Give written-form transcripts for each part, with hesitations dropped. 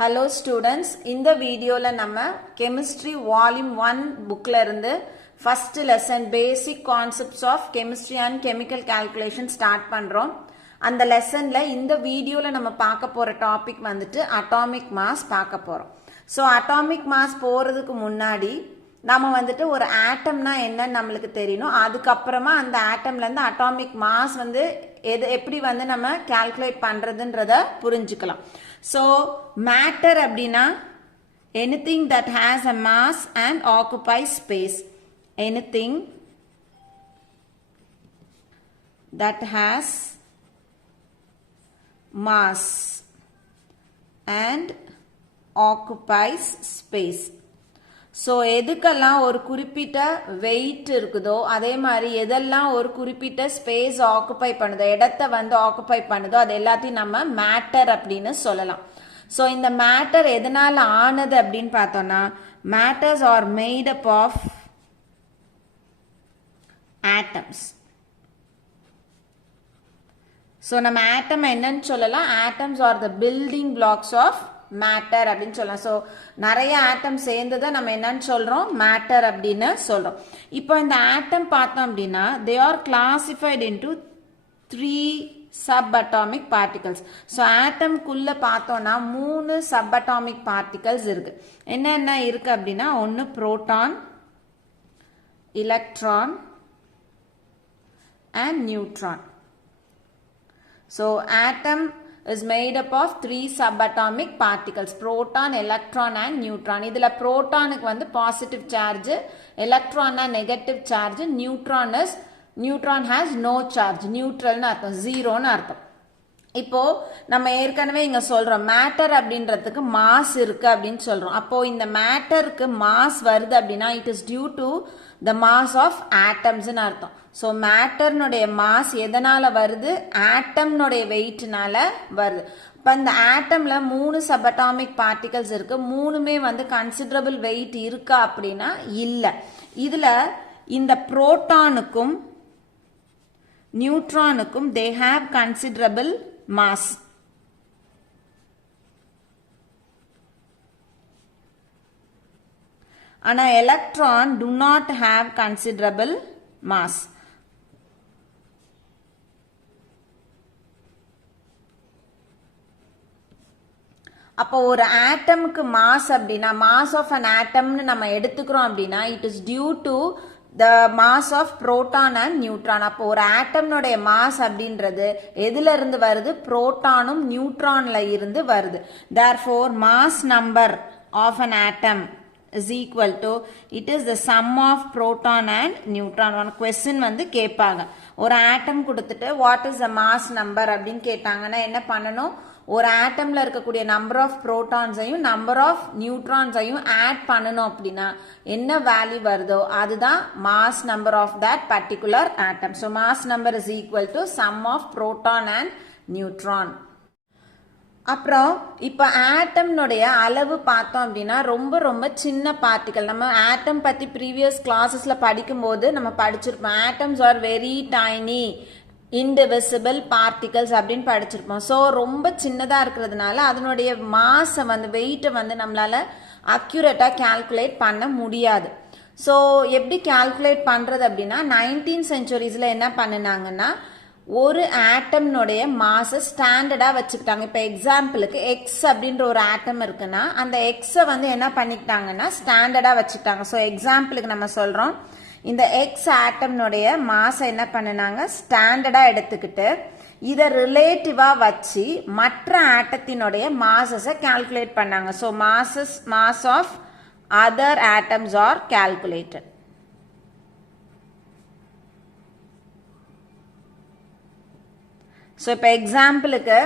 Hello students, இந்த வீடியோல நம்ம chemistry volume 1 bookல இருந்து first lesson basic concepts of chemistry and chemical calculation start பண்றோம். அந்த லெசன்ல இந்த வீடியோல நம்ம பார்க்க போற டாபிக் வந்துட்டு atomic mass பார்க்க போறோம். So atomic mass போறதுக்கு முன்னாடி நாம வந்துட்டு ஒரு ஆட்டம்னா என்னன்னு நம்மளுக்கு தெரியணும். அதுக்கு அப்புறமா அந்த ஆட்டம்ல இருந்து அட்டாமிக் மாஸ் வந்து எப்படி வந்து நம்ம கால்குலேட் பண்றதுன்றத புரிஞ்சுக்கலாம். So matter அப்படினா anything that has a mass and occupies space. Anything that has mass and occupies space. So எதுக்கெல்லாம் ஒரு குறிப்பிட்ட வெயிட் இருக்குதோ அதே மாதிரி எதெல்லாம் ஒரு குறிப்பிட்ட ஸ்பேஸ் ஆக்குப்பை பண்ணுதோ இடத்தை வந்து ஆக்குப்பை பண்ணுதோ அது எல்லாத்தையும் நம்ம மேட்டர் அப்படின்னு சொல்லலாம். ஸோ இந்த மேட்டர் எதனால ஆனது அப்படின்னு பார்த்தோம்னா matters are made up of atoms. So நம்ம ஆட்டம் என்னன்னு சொல்லலாம், atoms are the building blocks of matter அப்படின்னு சொல்லலாம். ஸோ நிறைய ஆட்டம் சேர்ந்ததை நம்ம என்னன்னு சொல்றோம், மேட்டர் அப்படின்னு சொல்றோம். இப்போ இந்த ஆட்டம் பார்த்தோம் அப்படின்னா they are classified into 3 subatomic particles. So ஆட்டம்குள்ள பார்த்தோம்னா 3 சப்அட்டாமிக் பார்ட்டிகல்ஸ் இருக்கு. என்னென்ன இருக்கு அப்படின்னா ஒன்று proton, electron and neutron. So atom is made up of 3 subatomic particles, proton, electron and neutron. இதுல புரோட்டானுக்கு வந்து positive charge, electron negative charge, neutron has no charge, நியூட்ரல்னு அர்த்தம், ஜீரோன்னு அர்த்தம். இப்போ நம்ம ஏற்கனவே இங்க சொல்றோம் மேட்டர் அப்படின்றதுக்கு மாஸ் இருக்கு அப்படின்னு சொல்றோம். அப்போ இந்த மேட்டருக்கு மாஸ் வருது அப்படின்னா it is due to the mass of ஆட்டம்ஸ்னு அர்த்தம். ஸோ மேட்டர்னுடைய மாஸ் எதனால வருது, ஆட்டம்னுடைய வெயிட்னால வருது. இப்போ இந்த ஆட்டம்ல 3 சப்அட்டாமிக் பார்ட்டிகல்ஸ் இருக்கு. 3மே வந்து கன்சிடரபிள் வெயிட் இருக்கா அப்படின்னா இல்லை. இதுல இந்த புரோட்டானுக்கும் நியூட்ரானுக்கும் தே ஹாவ் கன்சிடரபிள் mass. ஆனா electron do not have considerable mass. அப்போ ஒரு ஆட்டம்க்கு மாஸ் அப்படின்னா மாஸ் ஆஃப் an atomனு நம்ம எடுத்துக்கிறோம் அப்படின்னா it is due to the mass of proton and neutron. அப்போ ஒரு ஆட்டம்னுடைய மாஸ் அப்படின்றது எதுல இருந்து வருது, புரோட்டானும் நியூட்ரான்ல இருந்து வருது. therefore mass number of an atom is equal to it is the sum of proton and neutron. one question வந்து கேட்பாங்க, ஒரு ஆட்டம் கொடுத்துட்டு what is the mass number அப்படின்னு கேட்டாங்கன்னா என்ன பண்ணணும், ஒரு ஆட்டம்ல இருக்கக்கூடிய நம்பர் ஆஃப் புரோட்டான்ஸையும் நம்பர் ஆஃப் நியூட்ரான்ஸையும் ஆட் பண்ணணும். அப்படின்னா என்ன வேல்யூ வருதோ அதுதான் mass number of that particular atom. So mass number is equal to sum of proton and neutron. அப்புறம் இப்போ ஆட்டம்னுடைய அளவு பார்த்தோம் அப்படின்னா ரொம்ப ரொம்ப சின்ன பார்ட்டிகல். நம்ம ஆட்டம் பத்தி ப்ரீவியஸ் கிளாஸஸ்ல படிக்கும்போது நம்ம படிச்சிருப்போம், atoms are very tiny indivisible particles அப்படின்னு படிச்சிருப்போம். ஸோ ரொம்ப சின்னதாக இருக்கிறதுனால அதனுடைய மாஸை வந்து வெயிட்டை வந்து நம்மளால அக்யூரேட்டாக கால்குலேட் பண்ண முடியாது. ஸோ எப்படி கால்குலேட் பண்ணுறது அப்படின்னா 19th centuries என்ன பண்ணினாங்கன்னா ஒரு ஆட்டம்னுடைய மாஸை ஸ்டாண்டர்டாக வச்சுக்கிட்டாங்க. இப்போ எக்ஸாம்பிளுக்கு எக்ஸ் அப்படின்ற ஒரு ஆட்டம் இருக்குன்னா அந்த எக்ஸை வந்து என்ன பண்ணிக்கிட்டாங்கன்னா ஸ்டாண்டர்டாக வச்சுக்கிட்டாங்க. ஸோ எக்ஸாம்பிளுக்கு நம்ம சொல்கிறோம் இந்த எக்ஸ் ஆட்டம்னுடைய மாஸ் என்ன பண்ணினாங்க ஸ்டாண்டர்டா எடுத்துக்கிட்டு இதை ரிலேட்டிவா வச்சு மற்ற ஆட்டத்தினுடைய மாசஸை கால்குலேட் பண்ணாங்க. So mass of other atoms are calculated. So இப்போ எக்ஸாம்பிளுக்கு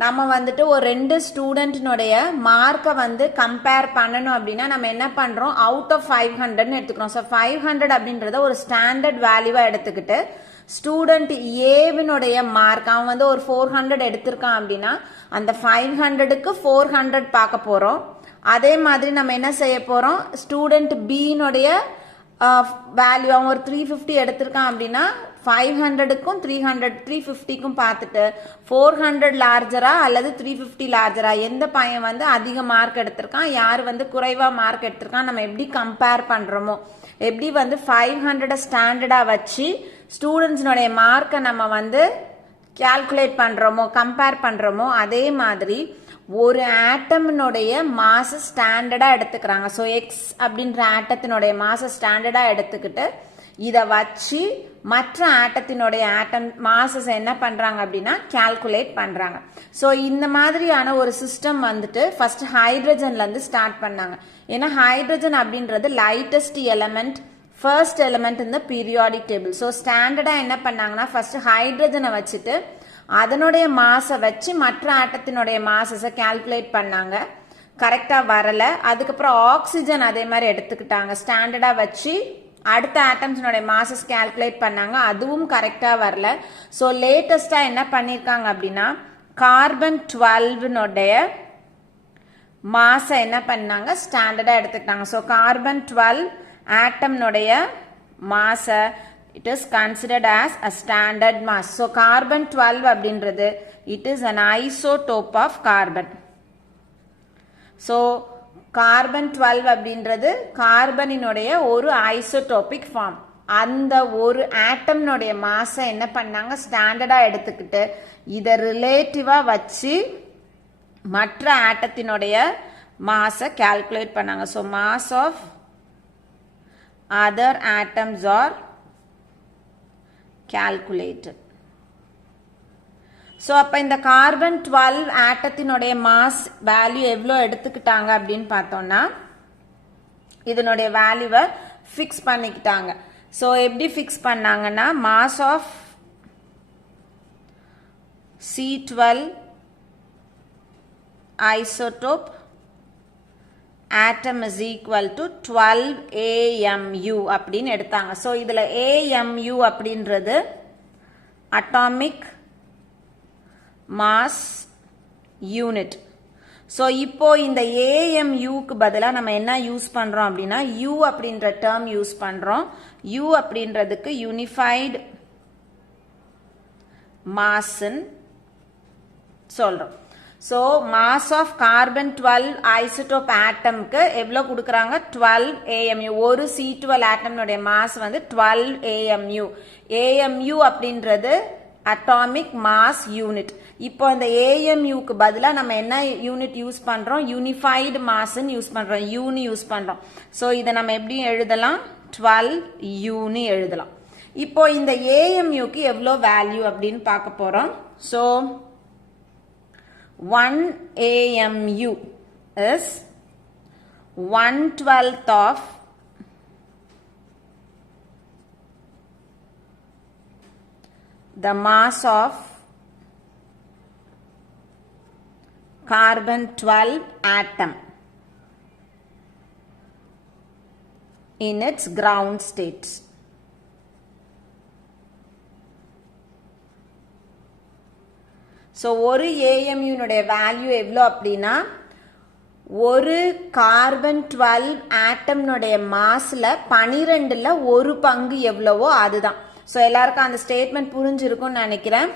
நம்ம வந்துட்டு ஒரு 2 ஸ்டூடெண்ட்னுடைய மார்க்கை வந்து கம்பேர் பண்ணணும் அப்படின்னா நம்ம என்ன பண்றோம், அவுட் ஆஃப் 500ன்னு எடுத்துக்கிறோம். ஸோ 500 அப்படின்றத ஒரு ஸ்டாண்டர்ட் வேல்யூவா எடுத்துக்கிட்டு ஸ்டூடெண்ட் ஏவினுடைய மார்க் அவன் வந்து ஒரு 400 எடுத்திருக்கான் அப்படின்னா அந்த 500க்கு 400 பார்க்க போறோம். அதே மாதிரி நம்ம என்ன செய்ய போறோம், ஸ்டூடெண்ட் பினுடைய வேல்யூ அவன் ஒரு 350 எடுத்திருக்கான் அப்படின்னா 500க்கும் 350க்கும் பார்த்துட்டு 400 லார்ஜரா அல்லது 350 லார்ஜரா, எந்த பையன் வந்து அதிக மார்க் எடுத்திருக்கான், யார் வந்து குறைவா மார்க் எடுத்திருக்கான், நம்ம எப்படி கம்பேர் பண்றோமோ, எப்படி வந்து 500 ஸ்டாண்டர்டா வச்சு ஸ்டூடெண்ட்ஸ்னுடைய மார்க்கை நம்ம வந்து கால்குலேட் பண்றோமோ, கம்பேர் பண்றோமோ, அதே மாதிரி ஒரு ஆட்டம்னுடைய மாஸ் ஸ்டாண்டர்டா எடுத்துக்கிறாங்க. ஸோ எக்ஸ் அப்படின்ற ஆட்டத்தினுடைய மாஸ் ஸ்டாண்டர்டா எடுத்துக்கிட்டு இதை வச்சு மற்ற ஆட்டத்தினுடைய ஆட்டம் மாசஸ் என்ன பண்றாங்க அப்படின்னா கால்குலேட் பண்றாங்க. ஸோ இந்த மாதிரியான ஒரு சிஸ்டம் வந்துட்டு ஃபர்ஸ்ட் ஹைட்ரஜன்ல இருந்து ஸ்டார்ட் பண்ணாங்க. ஏன்னா ஹைட்ரஜன் அப்படின்றது லைட்டஸ்ட் எலமெண்ட், ஃபர்ஸ்ட் எலமெண்ட் இந்த பீரியாடிக் டேபிள். ஸோ ஸ்டாண்டர்டா என்ன பண்ணாங்கன்னா ஃபர்ஸ்ட் ஹைட்ரஜனை வச்சுட்டு அதனுடைய மாசை வச்சு மற்ற ஆட்டத்தினுடைய மாசஸை கால்குலேட் பண்ணாங்க. கரெக்டா வரல. அதுக்கப்புறம் ஆக்சிஜன் அதே மாதிரி எடுத்துக்கிட்டாங்க, ஸ்டாண்டர்டா வச்சு அடுத்த ஆட்டம்ஸ்னுடைய மாசஸ் கால்குலேட் பண்ணாங்க, அதுவும் கரெக்டா வரல. ஸோ லேட்டஸ்டா என்ன பண்ணிருக்காங்க அப்படின்னா கார்பன் 12னுடைய மாசை என்ன பண்ணாங்க ஸ்டாண்டர்டா எடுத்துக்கிட்டாங்க. ஸோ கார்பன் 12 ஆட்டம்னுடைய மாசை it is considered as a standard mass. So carbon 12 அப்படின்றது it is an isotope of carbon. So carbon 12 அப்படின்றது கார்பனினுடைய ஒரு ஐசோடோபிக் ஃபார்ம். அந்த ஒரு ஆட்டம்னுடைய மாஸை என்ன பண்ணாங்க ஸ்டாண்டர்டா எடுத்துக்கிட்டு இதை ரிலேட்டிவா வச்சு மற்ற ஆட்டத்தினுடைய மாஸை கால்குலேட் பண்ணாங்க. So mass of other atoms are calculated. So அப்போ இந்த கார்பன் 12 ஆட்டத்தினுடைய மாஸ் வேல்யூ எவ்வளோ எடுத்துக்கிட்டாங்க அப்படின்னு பார்த்தோம்னா இதனுடைய வேல்யூவை ஃபிக்ஸ் பண்ணிக்கிட்டாங்க. ஸோ எப்படி ஃபிக்ஸ் பண்ணாங்கன்னா mass of C12 isotope atom is equal to 12 AMU அப்படின்னு எடுத்தாங்க. ஸோ இதில் AMU அப்படின்றது அட்டாமிக் மாஸ் யூனிட். ஸோ இப்போ இந்த AMUக்கு பதிலாக நம்ம என்ன யூஸ் பண்ணுறோம் அப்படின்னா U அப்படின்ற டேர்ம் யூஸ் பண்ணுறோம். U அப்படின்றதுக்கு யூனிஃபைடு மாஸ்ன்னு சொல்கிறோம். So mass of carbon 12 isotope ஆட்டம்க்கு எவ்வளோ கொடுக்குறாங்க 12 AMU. ஒரு C12 ஆட்டம்னுடைய மாஸ் வந்து 12 AMU. AMU அப்படின்றது அட்டாமிக் மாஸ் யூனிட். இப்போ இந்த AMUக்கு பதிலாக நம்ம என்ன யூனிட் யூஸ் பண்ணுறோம் யூனிஃபைடு மாஸ்ன்னு யூஸ் பண்ணுறோம், யூனி யூஸ் பண்ணுறோம். ஸோ இதை நம்ம எப்படி எழுதலாம் 12 யூனி எழுதலாம். இப்போ இந்த AMUக்கு எவ்வளோ வேல்யூ அப்படின்னு பார்க்க போகிறோம். So 1 AMU is 1/12 of the mass of carbon 12 atom in its ground state. So ஒரு AMUனுடைய வேல்யூ எவ்வளோ அப்படின்னா ஒரு கார்பன் 12 ஆட்டம்னுடைய மாஸ்ல 12ல் ஒரு பங்கு எவ்வளவோ அதுதான். ஸோ எல்லாருக்கும் அந்த ஸ்டேட்மெண்ட் புரிஞ்சிருக்கும்னு நினைக்கிறேன்.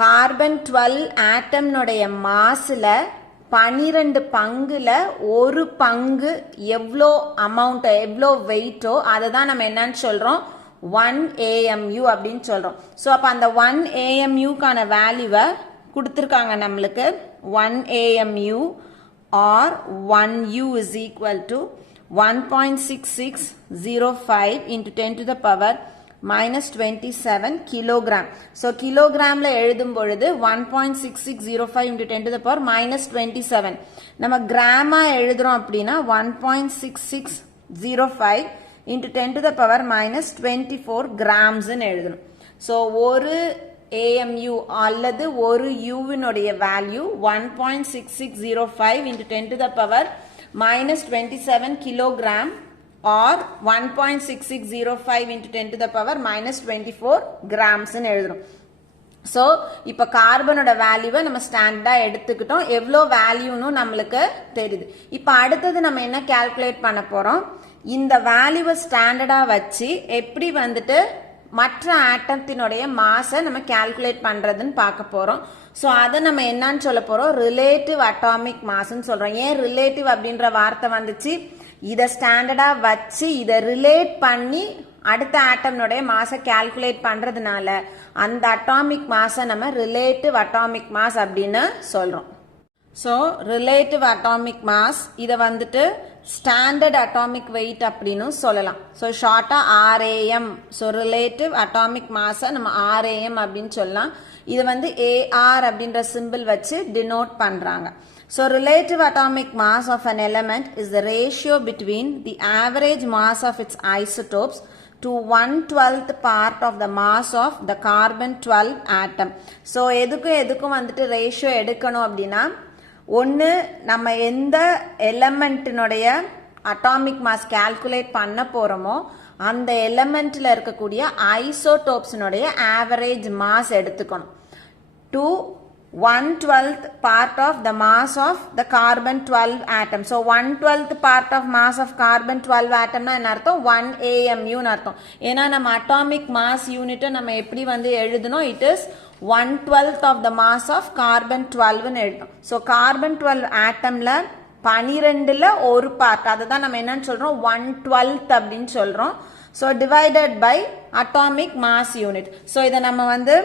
கார்பன் 12 ஆட்டம்னுடைய மாஸ்ல 12 பங்குல ஒரு பங்கு எவ்வளோ அமௌண்ட் எவ்வளோ வெயிட்டோ அதை தான் நம்ம என்னன்னு சொல்றோம் 1 AMU அப்படின்னு சொல்றோம். ஸோ அப்போ அந்த 1 AMUக்கான வேல்யூவை கொடுத்துருக்காங்க நம்மளுக்கு 1 AMU or 1U is equal to 1.6605 into 10 to the power minus 27 kilogram. So kilogramல எழுதும் பொழுது 1.6605 into 10 to the power minus 27. நம்ம கிராமா எழுதுறோம் அப்படின்னா 1.6605 into 10 to the power minus 24 grams எழுதணும். So ஒரு AMU அல்லது ஒரு Uவினுடைய value 1.6605 into 10 to the power minus 27 kilogram or 1.6605 into 10 to the power minus 24 grams எழுதுறோம். ஸோ இப்போ கார்பனோட வேல்யூவை நம்ம ஸ்டாண்டர்டா எடுத்துக்கிட்டோம், எவ்வளோ வேல்யூன்னு நம்மளுக்கு தெரியுது. இப்போ அடுத்தது நம்ம என்ன கால்குலேட் பண்ண போறோம், இந்த வேல்யூவை ஸ்டாண்டர்டா வச்சு எப்படி வந்துட்டு மற்ற ஆட்டத்தினுடைய மாஸை நம்ம கால்குலேட் பண்றதுன்னு பார்க்க போறோம். ஸோ அதை நம்ம என்னன்னு சொல்ல போறோம், ரிலேட்டிவ் அட்டாமிக் மாஸ்ன்னு சொல்றோம். ஏன் ரிலேட்டிவ் அப்படின்ற வார்த்தை வந்துச்சு, இதை ஸ்டாண்டர்டா வச்சு இதை ரிலேட் பண்ணி அடுத்த ஆட்டம்னுடைய மாஸை கால்குலேட் பண்றதுனால அந்த அட்டாமிக் மாஸை நம்ம ரிலேட்டிவ் அட்டாமிக் மாஸ் அப்படின்னு சொல்றோம். ஸோ ரிலேட்டிவ் அட்டாமிக் மாஸ் இதை வந்துட்டு ஸ்டாண்டர்ட் அட்டாமிக் வெயிட் அப்படின்னு சொல்லலாம். ஸோ ஷார்ட்டா RAM. ஸோ ரிலேட்டிவ் அட்டாமிக் மாஸை நம்ம RAM அப்படின்னு சொல்லலாம். இது வந்து AR அப்படின்ற சிம்பிள் வச்சு டினோட் பண்றாங்க. So relative atomic mass of an element is the ratio between the average mass of its isotopes to 1/12th part of the mass of the carbon 12 atom. So எதுக்கும் வந்துட்டு ratio எடுக்கணும் அப்படின்னா, ஒன்று நம்ம எந்த எலமெண்ட்டினுடைய atomic mass calculate பண்ண போறோமோ அந்த எலமெண்ட்ல இருக்கக்கூடிய ஐசோடோப்ஸினுடைய ஆவரேஜ் மாஸ் எடுத்துக்கணும். 1/12th part of the mass of the carbon 12 atom. So 1/12th part of mass of carbon 12 atom என்ன அர்த்தம், 1 AMU அர்த்தம். ஏன்னா நம்ம அட்டாமிக் மாஸ் யூனிட்டை நம்ம எப்படி வந்து எழுதணும், it is 1/12th of the mass of carbon 12 எழுதணும். So carbon 12 atomல 12ல ஒரு பார்ட், அதை தான் நம்ம என்னன்னு சொல்றோம், 1/12th அப்படின்னு சொல்றோம். So divided by atomic mass unit. So இதை நம்ம வந்து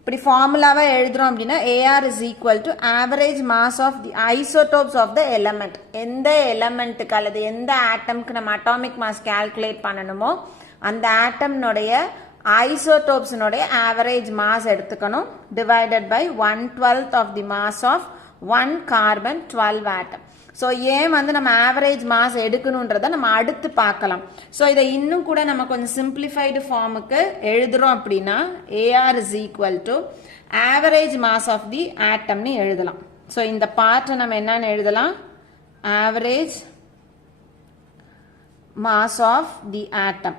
இப்படி ஃபார்முலாவா எழுதுறோம் அப்படின்னா AR is equal to average mass of the isotopes of the element. எந்த எலமெண்ட்டுக்கு அல்லது எந்த ஆட்டம்க்கு நம்ம அட்டாமிக் மாஸ் கால்குலேட் பண்ணணுமோ அந்த ஆட்டம்னுடைய ஐசோடோப்ஸ்னுடைய ஆவரேஜ் மாஸ் எடுத்துக்கணும், divided by 1/12th of the mass of 1 carbon 12 atom. So ஏன் வந்து நம்ம ஆவரேஜ் மாஸ் எடுக்கணுன்றத நம்ம அடுத்து பார்க்கலாம். ஸோ இதை இன்னும் கூட நம்ம கொஞ்சம் சிம்பிளிஃபைடு ஃபார்முக்கு எழுதுறோம் அப்படின்னா AR is equal to average mass of the atomனு எழுதலாம். ஸோ இந்த பார்ட்டை நம்ம என்னன்னு எழுதலாம், average mass of the atom.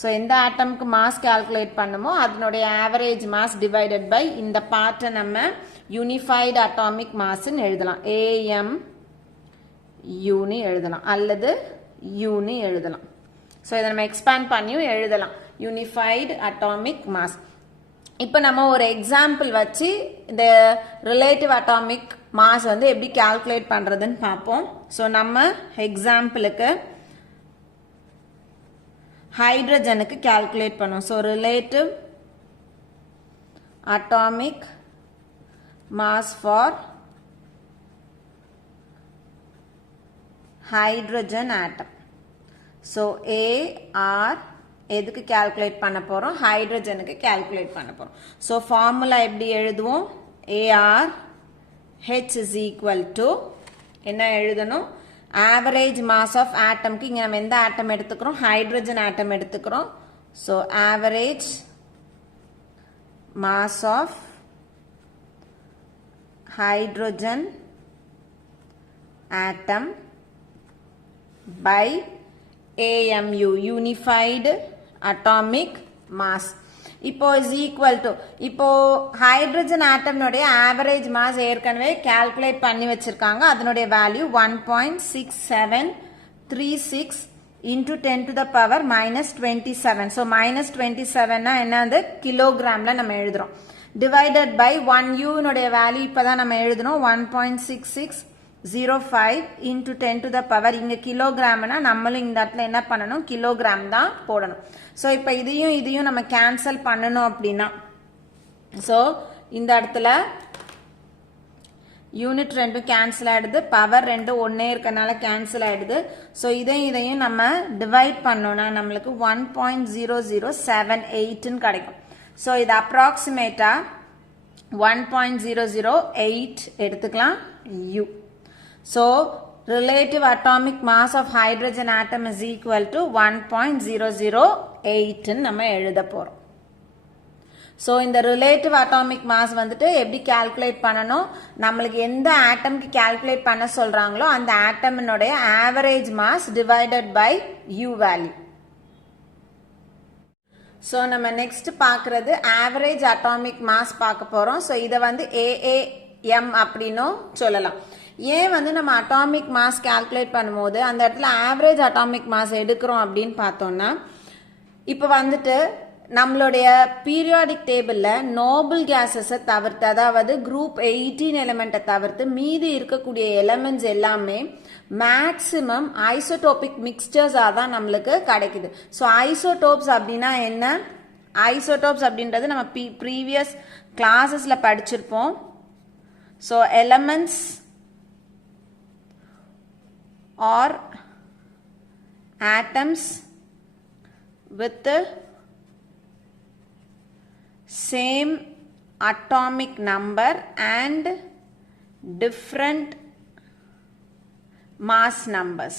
So எந்த ஆட்டம்க்கு மாஸ் கால்குலேட் பண்ணுமோ அதனுடைய ஆவரேஜ் மாஸ் டிவைடட் பை இந்த பார்ட்டை நம்ம யூனிஃபைடு அட்டாமிக் மாஸ்ன்னு எழுதலாம், AMUன்னு எழுதலாம் அல்லது யூன்னு எழுதலாம். ஸோ இதை நம்ம எக்ஸ்பேண்ட் பண்ணியும் எழுதலாம், யூனிஃபைடு அட்டாமிக் மாஸ். இப்போ நம்ம ஒரு எக்ஸாம்பிள் வச்சு இந்த ரிலேட்டிவ் அட்டாமிக் மாஸ் வந்து எப்படி கால்குலேட் பண்ணுறதுன்னு பார்ப்போம். ஸோ நம்ம எக்ஸாம்பிளுக்கு ஹைட்ரஜனுக்கு கால்குலேட் பண்ணும். So relative atomic mass for hydrogen atom. So AR எதுக்கு கால்குலேட் பண்ண போறோம், ஹைட்ரஜனுக்கு கால்குலேட் பண்ண போறோம். ஸோ ஃபார்முலா எப்படி எழுதுவோம், AR H is equal to என்ன எழுதணும், ஆவரேஜ் மாஸ் ஆஃப் ஆட்டம்க்கு இங்க நம்ம எந்த ஆட்டம் எடுத்துக்கிறோம், ஹைட்ரஜன் ஆட்டம் எடுத்துக்கிறோம். So average mass of hydrogen atom by AMU unified atomic mass. இப்போ இஸ் ஈக்குவல் டு, இப்போ ஹைட்ரஜன் ஆட்டம்னுடைய ஆவரேஜ் மாஸ் ஏற்கனவே கால்குலேட் பண்ணி வச்சிருக்காங்க, அதனுடைய value 1.6736 into 10 to the power -27. So -27னா என்ன, கிலோகிராம்ல நம்ம எழுதுறோம். டிவைடட் பை 1U வேல்யூ இப்பதான் நம்ம எழுதணும், 1.6605 into 10 to the power. இங்க கிலோகிராம்னா நம்மளும் இந்த இடத்துல என்ன பண்ணணும், கிலோகிராம் தான் போடணும். ஸோ இப்போ இதையும் நம்ம கேன்சல் பண்ணணும் அப்படின்னா, ஸோ இந்த இடத்துல யூனிட் ரெண்டும் கேன்சல் ஆயிடுது, பவர் ரெண்டும் ஒன்னே இருக்கனால கேன்சல் ஆயிடுது. ஸோ இதையும் நம்ம டிவைட் பண்ணோம்னா நம்மளுக்கு 1.0078 கிடைக்கும். ஸோ இது அப்ராக்சிமேட்டா 1.008 எடுத்துக்கலாம் U. So relative atomic mass of hydrogen atom is equal to 1.008 நம்ம எழுத போறோம். So இந்த relative atomic mass வந்துட்டு எப்படி calculate பண்ணணும், நம்மளுக்கு எந்த ஆட்டம்க்கு calculate பண்ண சொல்றாங்களோ அந்த ஆட்டமினுடைய average mass divided by U value. So நம்ம next பார்க்கிறது average atomic mass பார்க்க போறோம். So இதை வந்து AAM அப்படின்னும் சொல்லலாம். ஏன் வந்து நம்ம அட்டாமிக் மாஸ் கால்குலேட் பண்ணும்போது அந்த இடத்துல ஆவரேஜ் அட்டாமிக் மாஸ் எடுக்கிறோம் அப்படின்னு பார்த்தோம்னா, இப்போ வந்துட்டு நம்மளுடைய பீரியாடிக் டேபிளில் நோபல் கேஸஸை தவிர்த்து, அதாவது குரூப் 18 எலிமெண்ட்டை தவிர்த்து மீதி இருக்கக்கூடிய எலிமெண்ட்ஸ் எல்லாமே மேக்சிமம் ஐசோடோபிக் மிக்ஸ்டர்ஸாக தான் நம்மளுக்கு கிடைக்குது. ஸோ ஐசோடோப்ஸ் அப்படின்னா என்ன? ஐசோடோப்ஸ் அப்படின்றது நம்ம ப்ரீவியஸ் கிளாஸஸில் படிச்சிருப்போம். So elements are atoms with the same atomic number and different mass numbers.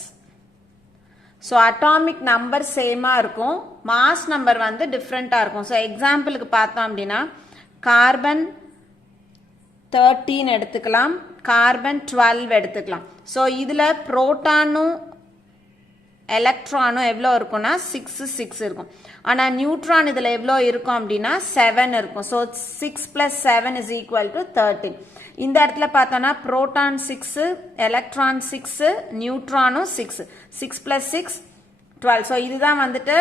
So atomic number same இருக்கும், mass number வந்து different இருக்கும். So எக்ஸாம்பிளுக்கு பார்த்தோம் அப்படின்னா கார்பன் 13 எடுத்துக்கலாம், கார்பன் 12 எடுத்துக்கலாம். ஸோ இதில் புரோட்டானும் எலக்ட்ரானும் எவ்வளோ இருக்கும்னா 6 இருக்கும். ஆனால் நியூட்ரான் இதில் எவ்வளோ இருக்கும் அப்படின்னா 7 இருக்கும். ஸோ 6 + 7 = 13. இந்த இடத்துல பார்த்தோன்னா புரோட்டான் 6, எலக்ட்ரான் 6, நியூட்ரானும் 6. 6 + 6 12. ஸோ இதுதான் வந்துட்டு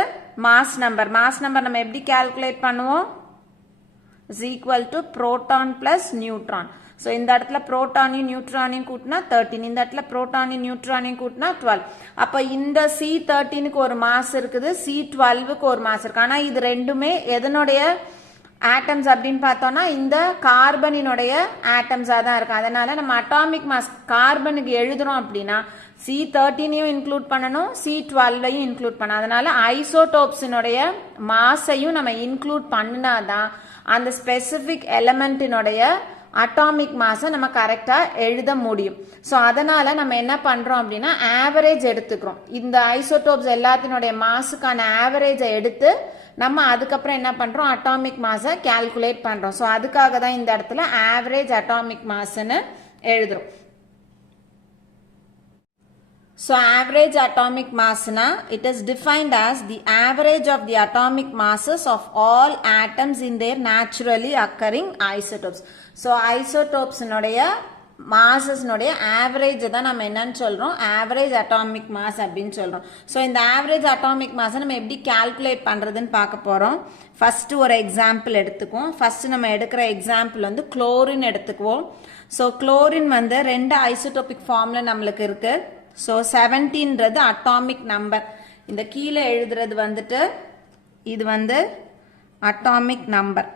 மாஸ் நம்பர். மாஸ் நம்பர் நம்ம எப்படி கால்குலேட் பண்ணுவோம்? = புரோட்டான் + நியூட்ரான். ஸோ இந்த இடத்துல புரோட்டானையும் நியூட்ரானையும் கூட்டினா 13, இந்த இடத்துல புரோட்டானையும் நியூட்ரானையும் கூட்டினா 12. அப்போ இந்த C13க்கு ஒரு மாஸ் இருக்குது, C12க்கு ஒரு மாஸ் இருக்கு. ஆனால் இது ரெண்டுமே எதனுடைய ஆட்டம்ஸ் அப்படின்னு பார்த்தோம்னா இந்த கார்பனினுடைய ஆட்டம்ஸாக தான் இருக்கு. அதனால நம்ம அட்டாமிக் மாஸ் கார்பனுக்கு எழுதுறோம் அப்படின்னா C13ஐயும் இன்க்ளூட் பண்ணணும், C12ஐயும் இன்க்ளூட் பண்ணணும். அதனால ஐசோடோப்ஸினுடைய மாஸையும் நம்ம இன்க்ளூட் பண்ணினாதான் அந்த ஸ்பெசிபிக் எலிமெண்ட்டினுடைய அட்டாமிக் மாஸை நம்ம கரெக்டாக எழுத முடியும். ஸோ அதனால நம்ம என்ன பண்ணுறோம் அப்படின்னா ஆவரேஜ் எடுத்துக்கிறோம். இந்த ஐசோடோப்ஸ் எல்லாத்தினுடைய மாஸுக்கான ஆவரேஜை எடுத்து நம்ம அதுக்கப்புறம் என்ன பண்ணுறோம்? அட்டாமிக் மாஸை கால்குலேட் பண்ணுறோம். ஸோ அதுக்காக தான் இந்த இடத்துல ஆவரேஜ் அட்டாமிக் மாஸ்ன்னு எழுதுறோம். So average atomic mass na, it is defined as the average of the atomic masses of all atoms in their naturally occurring isotopes. So isotopes நோடைய masses நோடைய average தான் நம்ம என்னன்னு சொல்றோம்? average atomic mass அப்படின்னு சொல்றோம். So இந்த average atomic mass நம்ம எப்படி calculate பண்றதுன்னு பார்க்க போறோம். First ஒரு example எடுத்துக்குவோம். First நம்ம எடுக்கிற example வந்து chlorine எடுத்துக்குவோம். So chlorine வந்து ரெண்டு isotopic formல நம்மளுக்கு இருக்கு. ஸோ 17ன்றது அட்டாமிக் நம்பர். இந்த கீழே எழுதுறது வந்துட்டு இது வந்து atomic number.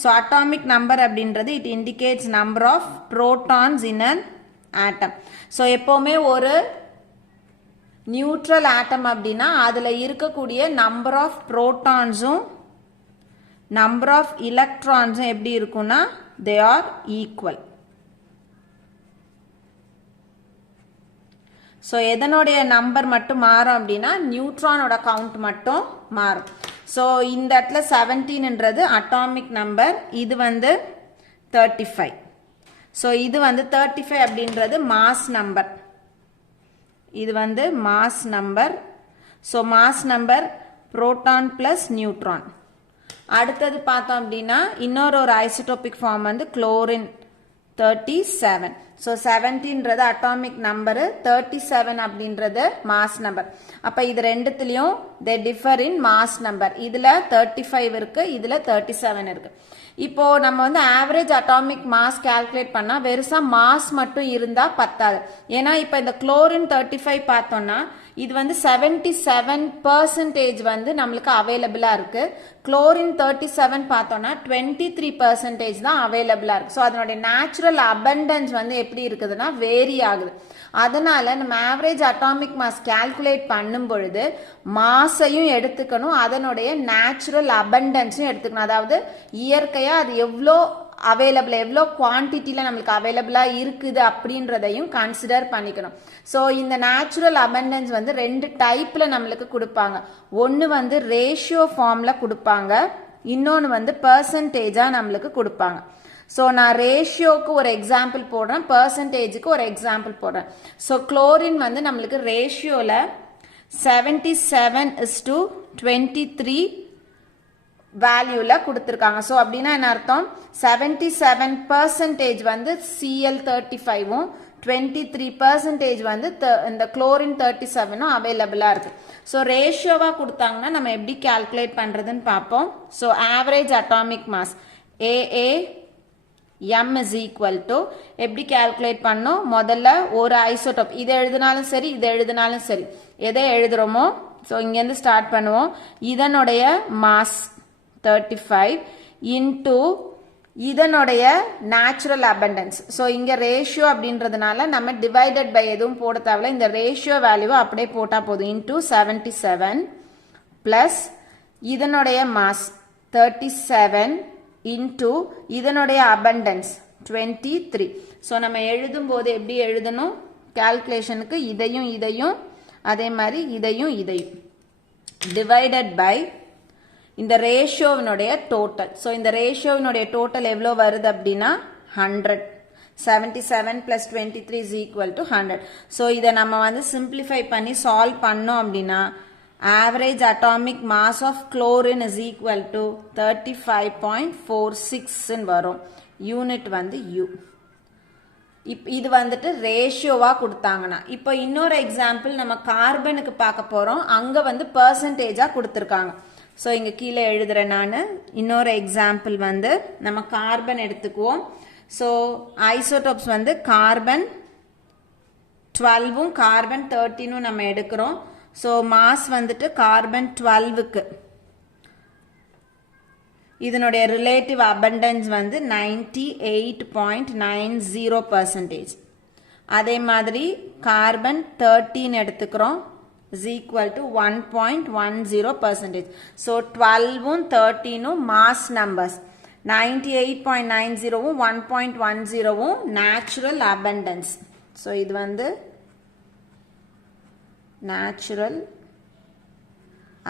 So atomic number அப்படின்றது it indicates number of protons in an atom. So எப்போவுமே ஒரு நியூட்ரல் ஆட்டம் அப்படின்னா அதில் இருக்கக்கூடிய நம்பர் ஆஃப் புரோட்டான்ஸும் நம்பர் ஆஃப் எலக்ட்ரான்ஸும் எப்படி இருக்குன்னா தே ஆர் ஈக்குவல். ஸோ எதனுடைய நம்பர் மட்டும் மாறும் அப்படின்னா நியூட்ரானோட கவுண்ட் மட்டும் மாறும். ஸோ இந்த இடத்துல 17ன்றது அட்டாமிக் நம்பர், இது வந்து 35. ஸோ இது வந்து 35 அப்படின்றது மாஸ் நம்பர், இது வந்து mass number. So mass number proton plus neutron. அடுத்தது பார்த்தோம் அப்படின்னா இன்னொரு ஐசோடோபிக் ஃபார்ம் வந்து குளோரின் 37. ஸோ 17ன்றது அட்டாமிக் நம்பரு, 37 அப்படின்றது மாஸ் நம்பர். அப்போ இது ரெண்டுத்துலேயும் தே டிஃபர் இன் மாஸ் நம்பர். இதில் 35 இருக்கு, இதில் 37 இருக்கு. இப்போ நம்ம வந்து ஆவரேஜ் அட்டாமிக் மாஸ் கால்குலேட் பண்ணா வெறுசா மாஸ் மட்டும் இருந்தா பத்தாது. ஏன்னா இப்போ இந்த குளோரின் 35 பார்த்தோம்னா இது வந்து 77% வந்து நம்மளுக்கு அவைலபிளா இருக்கு. குளோரின் 37 பார்த்தோம்னா 23% தான் அவைலபிளா இருக்கு. ஸோ அதனுடைய நேச்சுரல் அபண்டன்ஸ் வந்து எப்படி இருக்குதுன்னா வேரி ஆகுது. அதனால நம்ம ஆவரேஜ் அட்டாமிக் மாஸ் கால்குலேட் பண்ணும் பொழுது மாஸையும் எடுத்துக்கணும், அதனுடைய நேச்சுரல் அபண்டன்ஸையும் எடுத்துக்கணும். அதாவது இயற்கையா அது எவ்வளோ அவைலபிள், எவ்வளோ குவான்டிட்டியில் நம்மளுக்கு அவைலபிளாக இருக்குது அப்படின்றதையும் கன்சிடர் பண்ணிக்கணும். ஸோ இந்த நேச்சுரல் அபண்டன்ஸ் வந்து ரெண்டு டைப்பில் நம்மளுக்கு கொடுப்பாங்க. ஒன்று வந்து ரேஷியோ ஃபார்மில் கொடுப்பாங்க, இன்னொன்று வந்து பர்சன்டேஜாக நம்மளுக்கு கொடுப்பாங்க. ஸோ நான் ரேஷியோக்கு ஒரு எக்ஸாம்பிள் போடுறேன், பர்சன்டேஜுக்கு ஒரு எக்ஸாம்பிள் போடுறேன். ஸோ குளோரின் வந்து நம்மளுக்கு ரேஷியோவில் 77:23 வேல்யூவில் கொடுத்துருக்காங்க. ஸோ அப்படின்னா என்ன அர்த்தம்? 77% வந்து Cl35ம் 23% வந்து இந்த குளோரின் 37 அவைலபிளாக இருக்குது. ஸோ ரேஷியோவாக கொடுத்தாங்கன்னா நம்ம எப்படி கால்குலேட் பண்ணுறதுன்னு பார்ப்போம். So average atomic mass AAM is equal to எப்படி கால்குலேட் பண்ணோம், முதல்ல ஒரு ஐசோடோப் இதை எழுதினாலும் சரி இதை எழுதினாலும் சரி எதை எழுதுகிறோமோ ஸோ இங்கேருந்து ஸ்டார்ட் பண்ணுவோம். இதனுடைய மாஸ் 35 இன்டூ இதனுடைய நேச்சுரல் அபண்டன்ஸ். ஸோ இங்கே ரேஷியோ அப்படின்றதுனால நம்ம டிவைடட் பை எதுவும் போட தேவையில்ல, இந்த ரேஷியோ வேல்யூவை அப்படியே போட்டால் போதும். இன்டூ 77 ப்ளஸ் இதனுடைய மாஸ் 37 இன்டூ இதனுடைய அபண்டன்ஸ் 23. ஸோ நம்ம எழுதும்போது எப்படி எழுதணும், கால்குலேஷனுக்கு இதையும் இதையும் அதே மாதிரி இதையும் இதையும் டிவைடட் பை இந்த ரேஷியோவினுடைய டோட்டல். ஸோ இந்த ரேஷியோவினுடைய டோட்டல் எவ்வளோ வருது அப்படின்னா 100. 77 plus 23 is equal to 100. So இதை நம்ம வந்து சிம்பிளிஃபை பண்ணி சால்வ் பண்ணோம் அப்படின்னா average atomic mass of chlorine is equal to 35.46 வரும். யூனிட் வந்து U. இது வந்துட்டு ரேஷியோவாக கொடுத்தாங்கன்னா. இப்போ இன்னொரு எக்ஸாம்பிள் நம்ம கார்பனுக்கு பார்க்க போகிறோம். அங்கே வந்து பர்சன்டேஜாக கொடுத்துருக்காங்க. ஸோ இங்கே கீழே எழுதுகிறேன் நான். இன்னொரு எக்ஸாம்பிள் வந்து நம்ம கார்பன் எடுத்துக்குவோம். ஸோ ஐசோடோப்ஸ் வந்து கார்பன் 12 கார்பன் 13 நம்ம எடுக்கிறோம். ஸோ மாஸ் வந்துட்டு கார்பன் 12க்கு இதனுடைய ரிலேட்டிவ் அபண்டன்ஸ் வந்து 98.90%. அதே மாதிரி கார்பன் 13 எடுத்துக்கிறோம் is equal to 1.10%. So 12 13 mass numbers. 98.90 1.10 natural abundance. So இது வந்து natural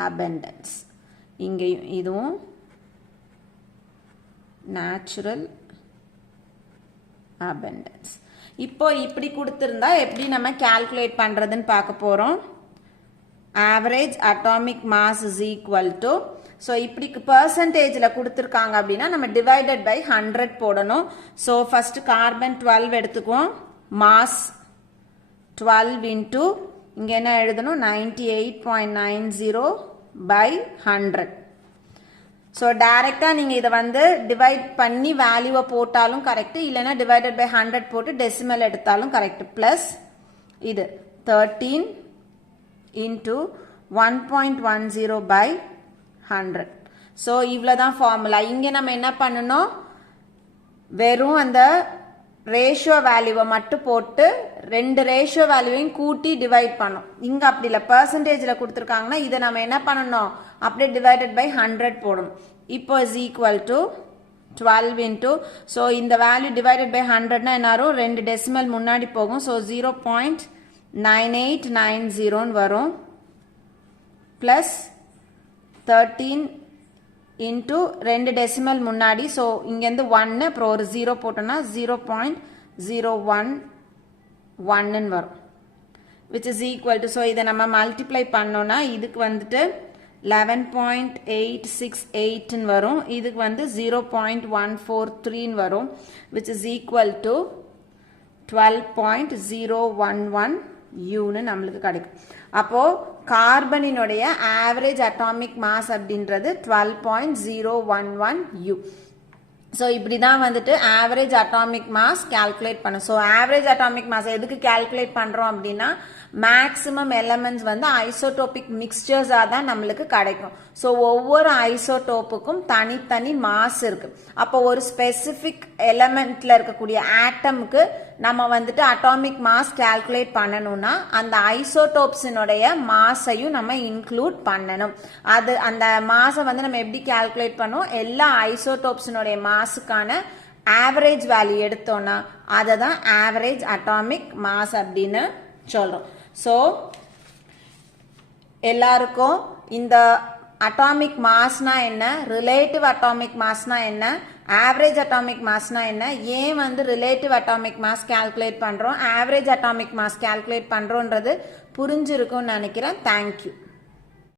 abundance. இங்கேயும் இதுவும் natural abundance. இப்போ இப்படி கொடுத்திருந்தா எப்படி நம்ம கால்குலேட் பண்றதுன்னு பார்க்க போறோம். Average atomic mass is equal to, so இப்படி percentageல கொடுத்திருக்காங்க அப்படின்னா நம்ம divided by 100 போடணும். So first carbon 12 எடுத்துக்குவோம். mass 12 into இங்க என்ன எழுதணும் 98.90 by 100. So டைரக்டா நீங்க இதை வந்து டிவைட் பண்ணி வேல்யூவை போட்டாலும் கரெக்ட், இல்லைன்னா டிவைடட் பை 100 போட்டு டெசிமல் எடுத்தாலும் கரெக்ட். பிளஸ் இது 13 into 1.10 by 100. So இவ்வளவுதான் ஃபார்முலா. இங்க நம்ம என்ன பண்ணணும், வெறும் அந்த ரேஷியோ வேல்யூவை மட்டும் போட்டு ரெண்டு ரேஷியோ வேல்யூவையும் கூட்டி டிவைட் பண்ணும். இங்க அப்படி இல்லை, பெர்சன்டேஜ்ல கொடுத்துருக்காங்கன்னா இதை நம்ம என்ன பண்ணணும், அப்படியே டிவைடட் பை 100 போடணும். இப்போ is equal to 12 into, so இந்த வேல்யூ டிவைடட் பை 100னா என்ன வரும், ரெண்டு டெசிமல் முன்னாடி போகும். ஸோ 0.9890 வரும். பிளஸ் 13 இன்டூ ரெண்டு டெசிமல் முன்னாடி, ஸோ இங்கேருந்து 1 அப்புறம் ஒரு 0 போட்டோம்னா 0.011 வரும். Which is equal to, so இதை நம்ம மல்டிப்ளை பண்ணோம்னா இதுக்கு வந்துட்டு 11.868 வரும். இதுக்கு வந்து 0.143 வரும். விச் இஸ் ஈக்குவல் டு 12.011 யூன்னு நம்மளுக்கு கிடைக்கும். அப்போ கார்பனினுடைய ஆவரேஜ் அட்டாமிக் மாஸ் அப்படின்றது 12.011 யூ. ஸோ இப்படி தான் வந்துட்டு ஆவரேஜ் அட்டாமிக் மாஸ் கால்குலேட் பண்ணும். ஸோ ஆவரேஜ் அட்டாமிக் மாஸ் எதுக்கு கால்குலேட் பண்ணுறோம் அப்படின்னா மேக்ஸிமம் எலமெண்ட்ஸ் வந்து ஐசோடோபிக் மிக்சர்ஸாக தான் நம்மளுக்கு கிடைக்கும். ஸோ ஒவ்வொரு ஐசோடோப்புக்கும் தனித்தனி மாஸ் இருக்கு. அப்போ ஒரு ஸ்பெசிஃபிக் எலமெண்ட்ல இருக்கக்கூடிய ஆட்டமுக்கு நம்ம வந்துட்டு அட்டாமிக் மாஸ் கால்குலேட் பண்ணணும்னா அந்த ஐசோடோப்ஸினுடைய மாஸையும் நம்ம இன்க்ளூட் பண்ணணும். அது அந்த மாஸை வந்து நம்ம எப்படி கால்குலேட் பண்ணுவோம், எல்லா ஐசோடோப்ஸினுடைய மாஸுக்கான ஆவரேஜ் வேல்யூ எடுத்தோம்னா அதை தான் ஆவரேஜ் அட்டாமிக் மாஸ் அப்படின்னு சொல்றோம். ஸோ எல்லாருக்கும் இந்த அட்டாமிக் மாஸ்னா என்ன, ரிலேட்டிவ் அட்டாமிக் மாஸ்னா என்ன, ஆவரேஜ் அட்டாமிக் மாஸ்னா என்ன, ஏன் வந்து ரிலேட்டிவ் அட்டாமிக் மாஸ் கால்குலேட் பண்றோம், ஆவரேஜ் அட்டாமிக் மாஸ் கால்குலேட் பண்றோன்றது புரிஞ்சிருக்கும்னு நினைக்கிறேன். தேங்க்யூ.